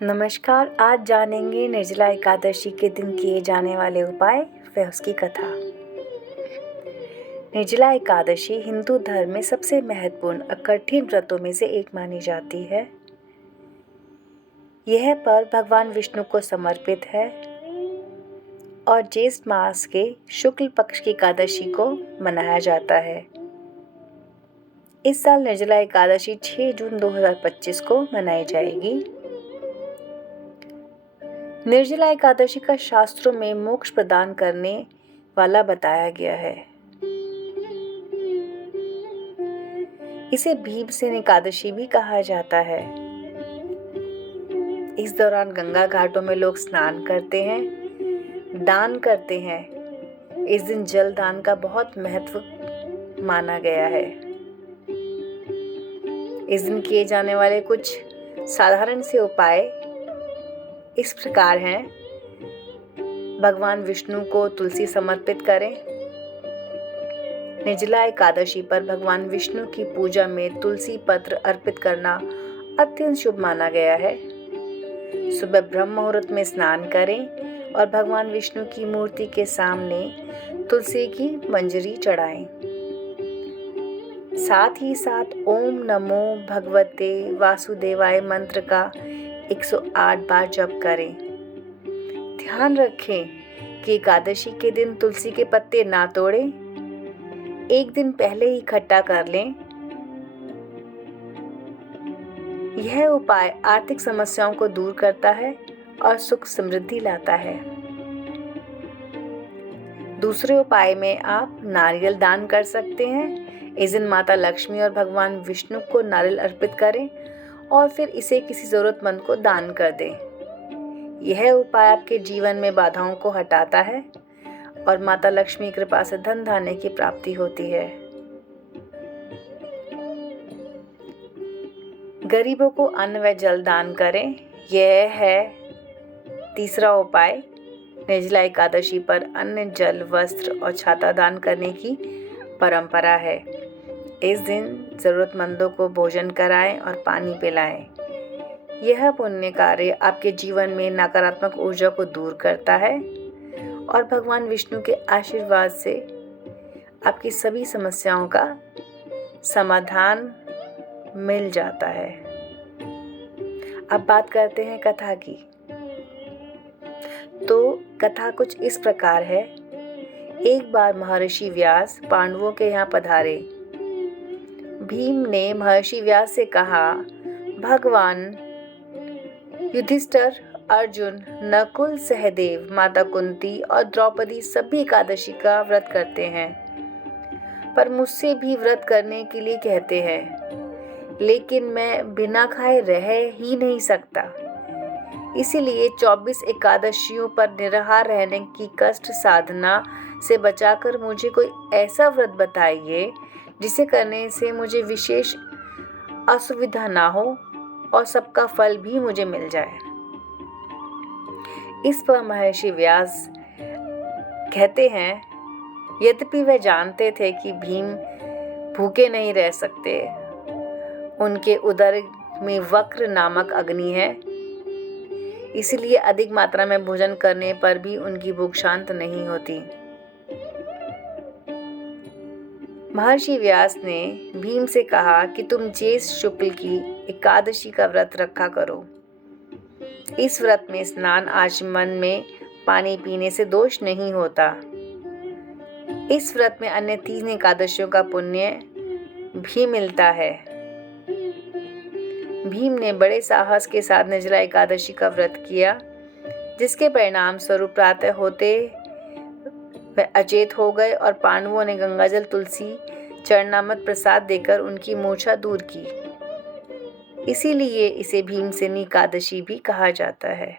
नमस्कार। आज जानेंगे निर्जला एकादशी के दिन किए जाने वाले उपाय व उसकी कथा। निर्जला एकादशी हिंदू धर्म में सबसे महत्वपूर्ण और कठिन व्रतों में से एक मानी जाती है। यह पर्व भगवान विष्णु को समर्पित है और ज्येष्ठ मास के शुक्ल पक्ष की एकादशी को मनाया जाता है। इस साल निर्जला एकादशी 6 जून 2025 को मनाई जाएगी। निर्जला एकादशी का शास्त्रों में मोक्ष प्रदान करने वाला बताया गया है। इसे भीमसेन एकादशी भी कहा जाता है। इस दौरान गंगा घाटों में लोग स्नान करते हैं, दान करते हैं। इस दिन जल दान का बहुत महत्व माना गया है। इस दिन किए जाने वाले कुछ साधारण से उपाय इस प्रकार हैं। भगवान विष्णु को तुलसी समर्पित करें। निर्जला एकादशी पर भगवान विष्णु की पूजा में तुलसी पत्र अर्पित करना अत्यंत शुभ माना गया है। सुबह ब्रह्म मुहूर्त में स्नान करें और भगवान विष्णु की मूर्ति के सामने तुलसी की मंजरी चढ़ाएं। साथ ही साथ ओम नमो भगवते वासुदेवाय मंत्र का 108 बार जप करें। ध्यान रखें कि एकादशी के दिन तुलसी के पत्ते ना तोड़ें। एक दिन पहले ही इकट्ठा कर लें। यह उपाय आर्थिक समस्याओं को दूर करता है और सुख समृद्धि लाता है। दूसरे उपाय में आप नारियल दान कर सकते हैं। इस दिन माता लक्ष्मी और भगवान विष्णु को नारियल अर्पित करें और फिर इसे किसी जरूरतमंद को दान कर दें। यह उपाय आपके जीवन में बाधाओं को हटाता है और माता लक्ष्मी की कृपा से धन धान्य की प्राप्ति होती है। गरीबों को अन्न व जल दान करें। यह है तीसरा उपाय। निर्जला एकादशी पर अन्न, जल, वस्त्र और छाता दान करने की परंपरा है। इस दिन जरूरतमंदों को भोजन कराएं और पानी पिलाएं। यह पुण्य कार्य आपके जीवन में नकारात्मक ऊर्जा को दूर करता है और भगवान विष्णु के आशीर्वाद से आपकी सभी समस्याओं का समाधान मिल जाता है। अब बात करते हैं कथा की। तो कथा कुछ इस प्रकार है। एक बार महर्षि व्यास पांडवों के यहाँ पधारे। भीम ने महर्षि व्यास से कहा, भगवान युधिष्ठिर, अर्जुन, नकुल, सहदेव, माता कुंती और द्रौपदी सभी एकादशी का व्रत करते हैं, पर मुझसे भी व्रत करने के लिए कहते हैं, लेकिन मैं बिना खाए रह ही नहीं सकता। इसीलिए 24 एकादशियों पर निराहार रहने की कष्ट साधना से बचाकर मुझे कोई ऐसा व्रत बताइए जिसे करने से मुझे विशेष असुविधा ना हो और सबका फल भी मुझे मिल जाए। इस पर महर्षि व्यास कहते हैं, यद्यपि वे जानते थे कि भीम भूखे नहीं रह सकते। उनके उदर में वक्र नामक अग्नि है, इसलिए अधिक मात्रा में भोजन करने पर भी उनकी भूख शांत नहीं होती। महर्षि व्यास ने भीम से कहा कि तुम ज्येष्ठ शुक्ल की एकादशी का व्रत रखा करो। इस व्रत में स्नान आचमन में पानी पीने से दोष नहीं होता। इस व्रत में अन्य 3 एकादशियों का पुण्य भी मिलता है। भीम ने बड़े साहस के साथ निर्जला एकादशी का व्रत किया, जिसके परिणाम स्वरूप प्रातः होते वह अचेत हो गए और पांडवों ने गंगाजल, तुलसी, चरणामृत प्रसाद देकर उनकी मूर्छा दूर की। इसीलिए इसे भीमसेनी एकादशी भी कहा जाता है।